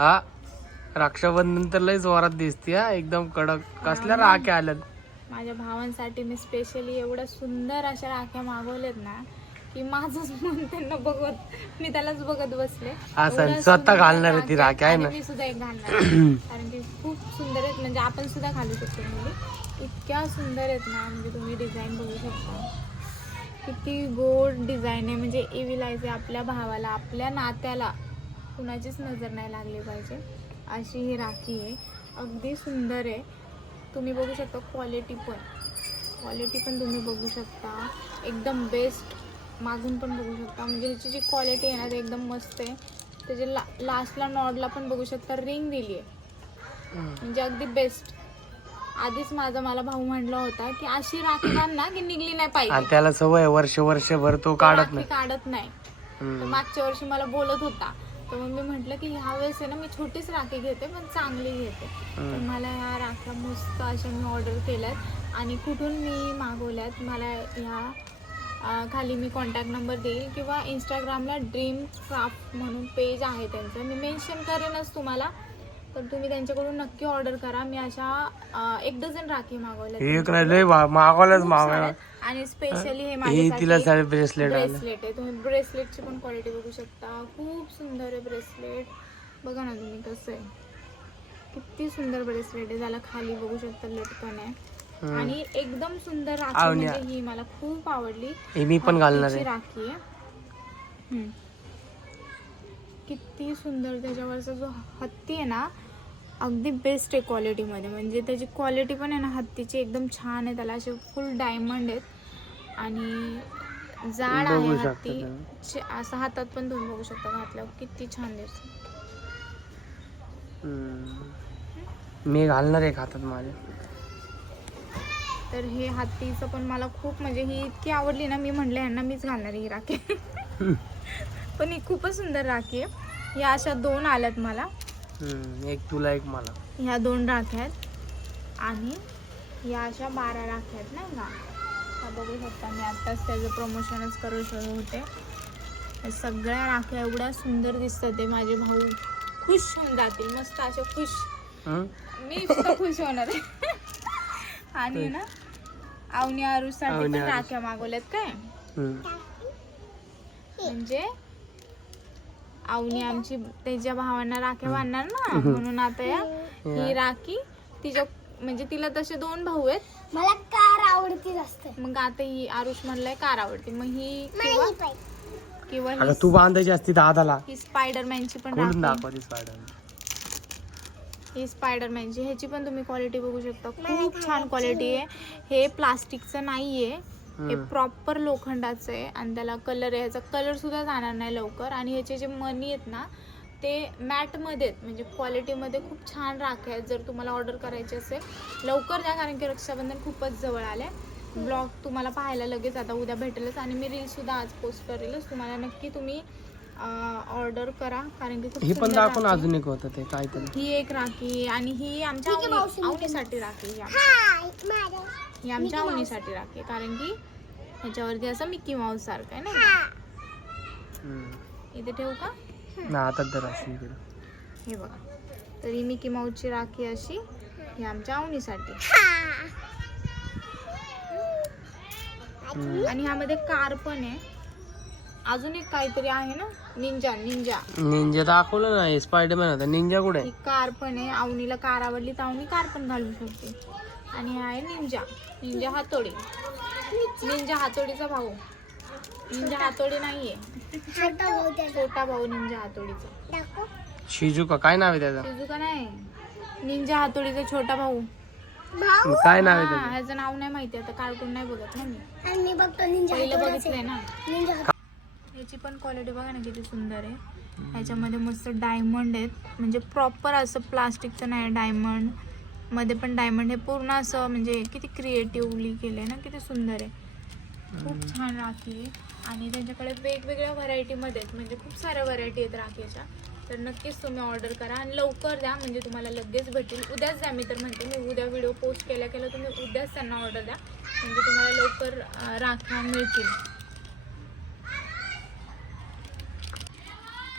हा रक्षाबंधन तर लय जोरात दिसते हा एकदम कडक. कसल्या राख्या आल्यात? माझ्या भावांसाठी मी स्पेशली एवढ्या सुंदर अशा राख्या मागवल्यात ना की माझंच मन त्यांना बघत मी त्यालाच बघत बसले. हा सण एवढ्या स्वतः सुंदर घालणार आहे ती राख्या आहे आणि ना? मी सुद्धा एक घालणार आहे. कारण की खूप सुंदर आहेत. म्हणजे आपण सुद्धा घालू शकतो म्हणजे. इतक्या सुंदर आहेत ना म्हणजे तुम्ही डिझाईन बघू शकता. किती गोड डिझाईन आहे. म्हणजे एविलायचे आपल्या भावाला आपल्या नात्याला कुणाचीच नजर नाही लागली पाहिजे. अशी ही राखी आहे. अगदी सुंदर आहे. तुम्ही बघू शकता क्वालिटी पण. क्वालिटी पण तुम्ही बघू शकता. एकदम बेस्ट मागून पण बघू शकता. म्हणजे ह्याची जी क्वालिटी आहे ना ते एकदम मस्त आहे. त्याच्या ला लास्टला नॉडला पण बघू शकता. रिंग दिली आहे. म्हणजे अगदी बेस्ट आधीच माझा मला भाऊ म्हणला होता की अशी राखी घाल ना की निघली नाही आणि पाहिजे त्याला सवय आहे, वर्ष वर्षभर तो काढत राखी नाही. काढत नाही. तर. मागच्या वर्षी मला बोलत होता. तर मग मी म्हटलं की ह्या वेळेस आहे ना मी छोटीच राखी घेते पण चांगली घेते. तर. मला ह्या राख्या मस्त अशा मी ऑर्डर केल्यात. आणि कुठून मी मागवल्यात मला ह्या खाली मी कॉन्टॅक्ट नंबर देईल किंवा इंस्टाग्रामला ड्रीम क्राफ्ट म्हणून पेज आहे त्यांचं. मी मेन्शन करेनच तुम्हाला. तर तुम्ही त्यांच्याकडून नक्की ऑर्डर करा. मी अशा अं, एक डझन राखी मागवल्या एक नाही लय मागवलंच मागवलं आणि स्पेशली हे ही तिला माझ्यासाठी साडी ब्रेसलेट आलं. ब्रेसलेट आहे. तुम्ही ब्रेसलेटची पण क्वालिटी बघू शकता. खूप सुंदर आहे ब्रेसलेट बघा ना तुम्ही कसं आहे. किती सुंदर ब्रेसलेट आहे. त्याला खाली बघू शकता लटकन आहे. आणि एकदम सुंदर राखी. म्हणजे ही मला खूप आवडली. हे मी पण घालणार आहे. राखी आहे. हम्म. किती सुंदर त्याच्यावरचा जो हत्ती आहे ना अगदी बेस्ट आहे क्वालिटीमध्ये म्हणजे त्याची क्वालिटी पण आहे ना हत्तीची एकदम छान आहे. त्याला असे फुल डायमंड आहेत. आणि जाड आहे हत्ती. असं हातात पण तुम्ही बघू शकता घातल्यावर. किती छान दिसत. मी घालणार आहे हातात माझ्या तर हे हत्तीचं पण मला खूप म्हणजे ही इतकी आवडली ना मी म्हणले यांना मीच घालणार आहे ही राखी पण ही खूपच सुंदर राखी आहे. या अशा दोन आल्यात मला. हम्म. एक तुला एक मला. ह्या दोन राख्या आहेत. आणि या अशा बारा राख्या आहेत नाही का? हा बघू शकता मी आत्ताच त्याचं प्रमोशनच करू शकत होते. या सगळ्या राख्या एवढ्या सुंदर दिसतात ते. माझे भाऊ खुश होऊन जातील. मस्त असे खुश? मी सुद्धा खुश होणार आहे. आणि ना आवनी आरुसाठी पण. राख्या मागवल्यात काय? हम्म. म्हणजे आवनी आमची त्याच्या भावांना राख्या बांधणार ना म्हणून आता या. ही राखी तिच्या म्हणजे तिला तसे दोन भाऊ आहेत. मला कार आवडती जास्त मग आता ही आरुष म्हणलाय कार आवडते. मग ही किंवा किंवा अगं ही- तू बांधायची असती दादाला. ही स्पायडरमॅनची पण खोलून राखी. दाखव ती स्पायडर ही स्पायडरमॅनची. ह्याची पण तुम्ही क्वालिटी बघू शकता. खूप छान क्वालिटी आहे. हे प्लास्टिकचं नाही आहे हे प्रॉपर लोखंडाचं आहे आणि त्याला कलर आहे. ह्याचा कलर सुद्धा जाणार नाही लवकर. आणि ह्याचे जे मनी आहेत ना ते मॅटमध्ये आहेत. म्हणजे क्वालिटीमध्ये खूप छान राख्या आहेत. जर तुम्हाला ऑर्डर करायची असेल लवकर द्या. कारण की रक्षाबंधन खूपच जवळ आलं आहे ब्लॉग तुम्हाला पाहायला लगेच आता उद्या भेटेलच. आणि मी रीलसुद्धा आज पोस्ट करेलच. तुम्हाला नक्की तुम्ही ऑर्डर करा. कारण की ही पण दाखवून राखी. अजून एक होतं ते काहीतरी. ही एक राखी आणि ही आमच्या आवनीसाठी राखी ही आमच्या आवनीसाठी राखी कारण की ह्याच्यावरती असं मिकी माऊस सारखं आहे ना. इथे ठेवू का? ना आता तर अशी इकडे. हे बघा. तर ही मिकी माऊसची राखी अशी ही आमच्या आवनीसाठी हम्म. आणि ह्यामध्ये कार पण आहे. अजून एक काहीतरी आहे ना? निंजा निंजा निंजा दाखवलं ना स्पायडरमॅन होता. निंजा कुठे? कार पण आहे. आवनीला कार आवडली तर आवनी कार पण घालू शकते. आणि आहे निंजा निंजा हातोडी. निंजा हातोडीचा भाऊ. निंजा हातोडी नाहीये. छोटा भाऊ त्याचा छोटा भाऊ निंजा हातोडीचा. शिजुका काय नाव आहे त्याचं? शिजुका नाही. निंजा हातोडीचा छोटा भाऊ. भाऊ काय नाव आहे हा, त्याचं ह्याचं नाव नाही माहिती आता कार्टून नाही बघत ना मी. आणि मी बघतो निंजा पहिलं. बघितलंय ना. निंजा याची पण क्वालिटी बघा ना किती सुंदर आहे. ह्याच्यामध्ये मस्त डायमंड आहेत. म्हणजे प्रॉपर असं प्लास्टिकचं नाही डायमंडमध्ये पण डायमंड हे पूर्ण असं म्हणजे किती क्रिएटिव्हली केलं आहे ना किती सुंदर आहे. खूप छान राखी आहे. आणि त्यांच्याकडे वेगवेगळ्या व्हरायटीमध्ये आहेत. म्हणजे खूप साऱ्या व्हरायटी आहेत राखीच्या. तर नक्कीच तुम्ही ऑर्डर करा आणि लवकर द्या. म्हणजे तुम्हाला लगेच भेटेल. उद्याच द्या. मी तर म्हणते मी उद्या व्हिडिओ पोस्ट केल्या केला तुम्ही उद्याच त्यांना ऑर्डर द्या. म्हणजे तुम्हाला लवकर राख्या मिळतील.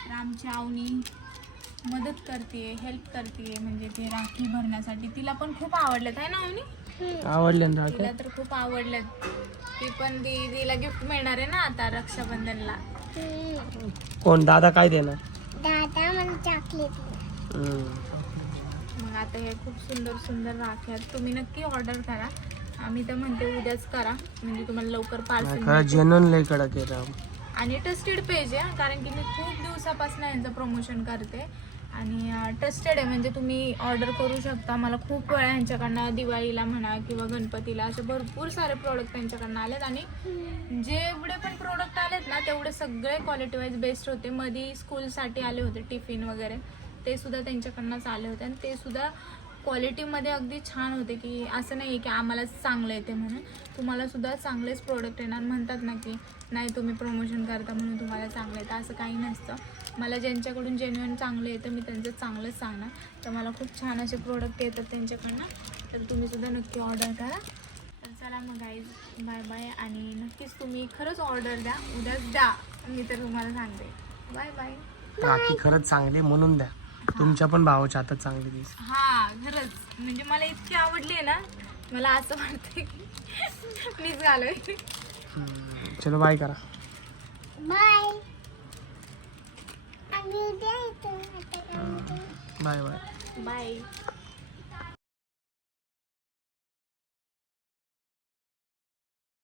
रामच्या आवनी मदत करते हेल्प करते म्हणजे ते राखी भरण्यासाठी तिला पण खूप आवडलं आहे ना आवनी? आवडले ना तिला तर खूप आवडल्यात ती पण तिला गिफ्ट मिळणार आहे ना आता रक्षाबंधनला. कोण दादा काय देणार? दादा मला चॉकलेट हम्म. मग आता हे खूप सुंदर सुंदर राख्या आहेत. तुम्ही नक्की ऑर्डर करा. आम्ही तर म्हणते उद्याच करा. म्हणजे तुम्हाला लवकर नाही, पार्सल खरं जेन्युन लय कडक आहे राव. आणि ट्रस्टेड पेज आहे कारण की मी खूप दिवसापासून यांचं प्रमोशन करते. आणि ट्रस्टेड आहे. म्हणजे तुम्ही ऑर्डर करू शकता. मला खूप वेळा ह्यांच्याकडनं दिवाळीला म्हणा किंवा गणपतीला असे भरपूर सारे प्रोडक्ट त्यांच्याकडनं आलेत. आणि जेवढे पण प्रोडक्ट आलेत ना तेवढे सगळे क्वालिटी वाईज बेस्ट होते. मध्ये स्कूलसाठी आले होते टिफिन वगैरे. ते सुद्धा त्यांच्याकडनंच आले होते. आणि ते सुद्धा क्वालिटीमध्ये अगदी छान होते की असं नाही आहे की आम्हालाच चांगलं येते म्हणून. तुम्हाला सुद्धा चांगलेच प्रोडक्ट येणार. म्हणतात ना की नाही तुम्ही प्रमोशन करता म्हणून तुम्हाला चांगलं येतं. असं काही नसतं. मला ज्यांच्याकडून जेन्युअन चांगलं येतं मी त्यांचं चांगलंच सांगणार. तर मला खूप छान असे प्रोडक्ट येतात त्यांच्याकडनं. तर तुम्ही सुद्धा नक्की ऑर्डर करा. तर चला मग आईज बाय बाय आणि नक्कीच तुम्ही खरंच ऑर्डर द्या. उद्याच द्या. मी तर तुम्हाला सांगते. बाय बाय राखी खरंच चांगले म्हणून द्या. तुमच्या पण भावाच्या हातात चांगली दिस हा खरंच. म्हणजे मला इतकी आवडली आहे ना मला असं वाटतं की मीच घालोय चलो बाय करा. बाय आता? Bye bye bye